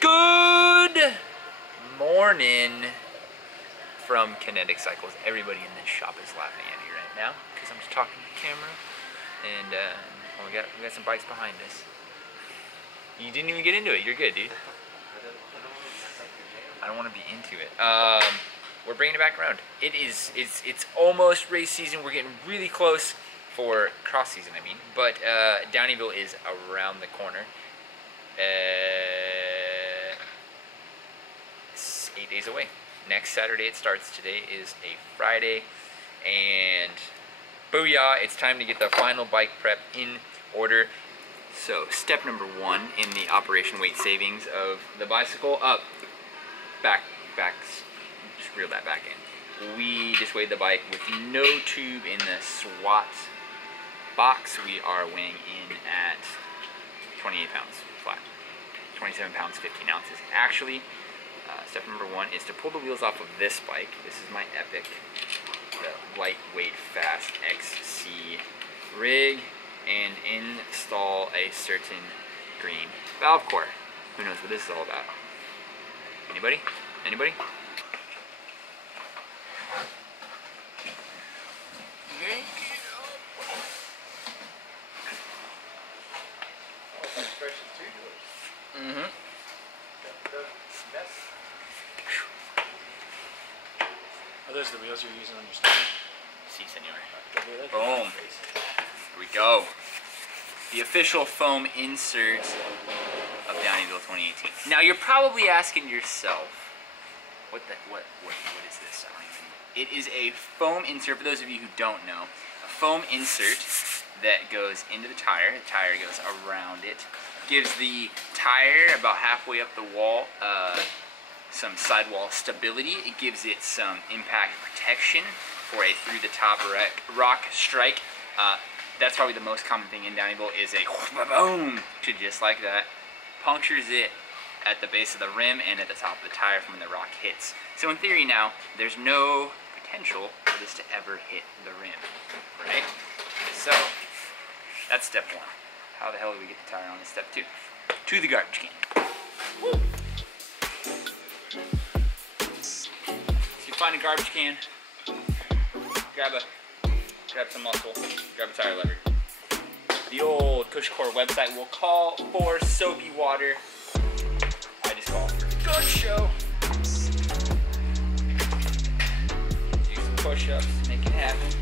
Good morning from Kinetic Cycles. Everybody in this shop is laughing at me right now because I'm just talking to the camera, and well, we got some bikes behind us. You didn't even get into it. You're good, dude. I don't want to be into it. We're bringing it back around. It's almost race season. We're getting really close for cross season, I mean. But Downieville is around the corner. It's 8 days away. Next Saturday it starts. Today is a Friday, and booyah! It's time to get the final bike prep in order. So step number one in the operation weight savings of the bicycle. Back, just reel that back in. We just weighed the bike with no tube in the SWAT box. We are weighing in at 28 pounds flat, 27 pounds 15 ounces. Actually, step number one is to pull the wheels off of this bike. This is my Epic, the lightweight fast XC rig, and install a certain green valve core. Who knows what this is all about? Anybody? Anybody? Mm-hmm. Are those the wheels you're using on your stand? Si, senor. Boom. Here we go. The official foam insert of Downieville 2018. Now you're probably asking yourself, what is this? I don't even. It is a foam insert. For those of you who don't know, a foam insert that goes into the tire. The tire goes around it. Gives the tire about halfway up the wall some sidewall stability. It gives it some impact protection for a through the top rock strike. That's probably the most common thing in Downieville is a boom, just like that. Punctures it at the base of the rim and at the top of the tire from when the rock hits. So in theory now, there's no potential for this to ever hit the rim, right? So that's step one. How the hell do we get the tire on in step two? To the garbage can. Woo. So you find a garbage can, grab some muscle, grab a tire lever. The old CushCore website will call for soapy water. I just call for a good show. Do some push-ups, make it happen.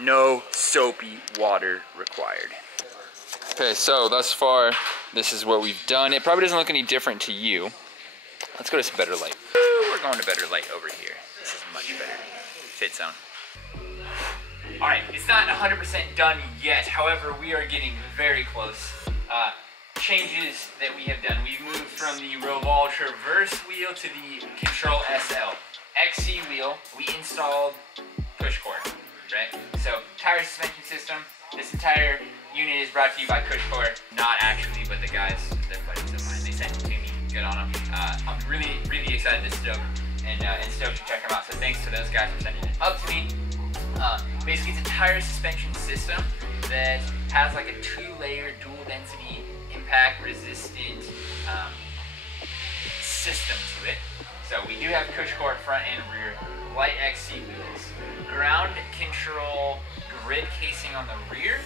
No soapy water required. Okay, so thus far, this is what we've done. It probably doesn't look any different to you. Let's go to some better light. We're going to better light over here. This is much better. Fit zone. All right, it's not 100% done yet. However, we are getting very close. Changes that we have done. We've moved from the Roval Traverse wheel to the Control SL. XC wheel, we installed CushCore. Right? So, tire suspension system. This entire unit is brought to you by CushCore. Not actually, but the guys, they're buddies of mine. They sent it to me. Good on them. I'm really excited to stoked and stoked to check them out. So thanks to those guys for sending it up to me. Basically, it's a tire suspension system that has like a 2-layer dual density impact resistant system to it. So we do have CushCore front and rear, light XC wheels, ground control grid casing on the rear,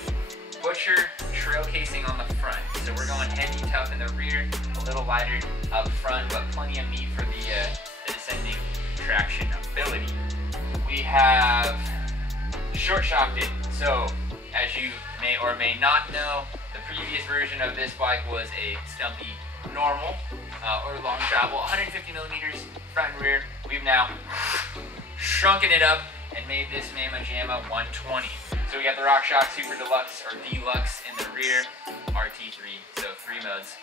Butcher trail casing on the front. So we're going heavy tough in the rear, a little lighter up front, but plenty of meat for the descending traction ability. We have short shocked it. So as you may or may not know, the previous version of this bike was a stumpy normal or long travel, 150 millimeters front and rear. We've now shrunken it up and made this Mama Jamma 120. So we got the RockShox Super Deluxe or Deluxe in the rear, RT3, so 3 modes.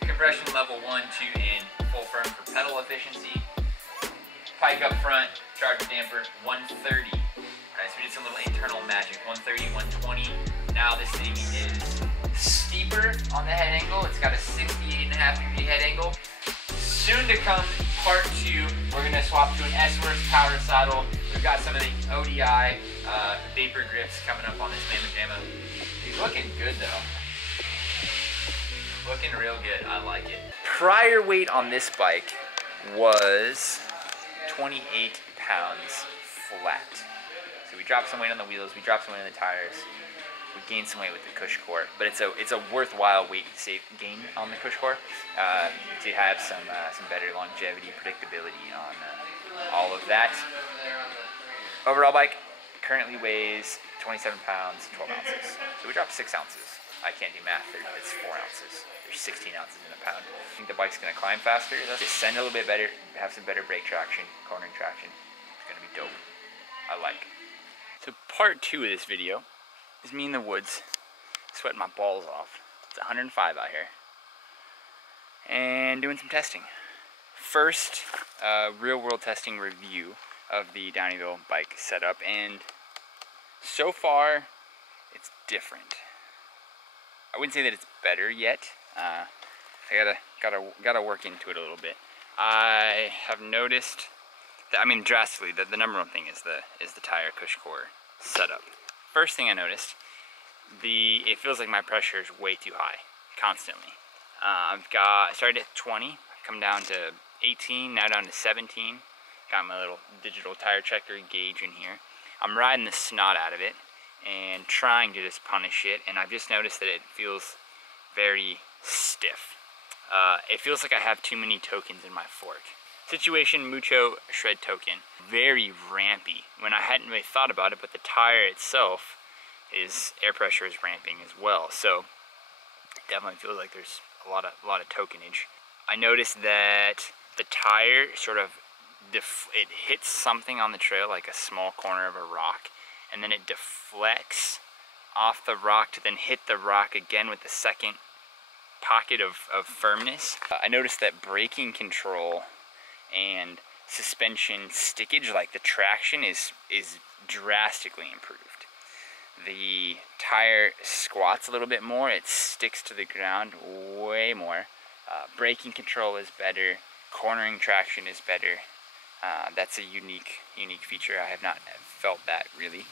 Compression level 1, 2, and full firm for pedal efficiency. Pike up front, charger damper 130. Alright, so we did some little internal magic, 130, 120. Now this thing is steeper on the head angle. It's got a 68.5 degree head angle. come part 2. We're gonna swap to an S-Works power saddle. We've got some of the ODI vapor grips coming up on this Mamma Jamma. He's looking good though. Looking real good, I like it. Prior weight on this bike was 28 pounds flat. So we dropped some weight on the wheels, we dropped some weight on the tires, we gained some weight with the CushCore, but it's a worthwhile weight gain on the CushCore to have some better longevity, predictability on all of that. Overall bike currently weighs 27 pounds, 12 ounces. So we dropped 6 ounces. I can't do math, it's 4 ounces. There's 16 ounces in a pound. I think the bike's gonna climb faster, descend a little bit better, have some better brake traction, cornering traction. It's gonna be dope. I like. So part 2 of this video is me in the woods, sweating my balls off. It's 105 out here. And doing some testing. First, real world testing review of the Downieville bike setup, and so far, it's different. I wouldn't say that it's better yet. I gotta work into it a little bit. I have noticed that, I mean, drastically, the number one thing is the tire CushCore setup. First thing I noticed, it feels like my pressure is way too high, constantly. I started at 20, I've come down to 18, now down to 17. Got my little digital tire checker gauge in here. I'm riding the snot out of it and trying to just punish it, and I've just noticed that it feels very stiff. It feels like I have too many tokens in my fork. Situation mucho shred token. Very rampy when I hadn't really thought about it, but the tire itself air pressure is ramping as well. So it definitely feels like there's a lot of tokenage. I noticed that the tire sort of it hits something on the trail, like a small corner of a rock, and then it deflects off the rock to then hit the rock again with the second pocket of firmness. I noticed that braking control and suspension stickage, like the traction, is drastically improved. The tire squats a little bit more, it sticks to the ground way more. Braking control is better, cornering traction is better. That's a unique feature. I have not felt that really.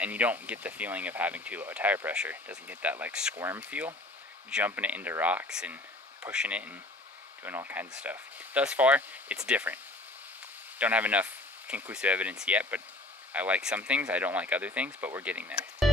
And you don't get the feeling of having too low a tire pressure. It doesn't get that like squirm feel. Jumping it into rocks and pushing it and doing all kinds of stuff. Thus far, it's different. Don't have enough conclusive evidence yet, but I like some things, I don't like other things, but we're getting there.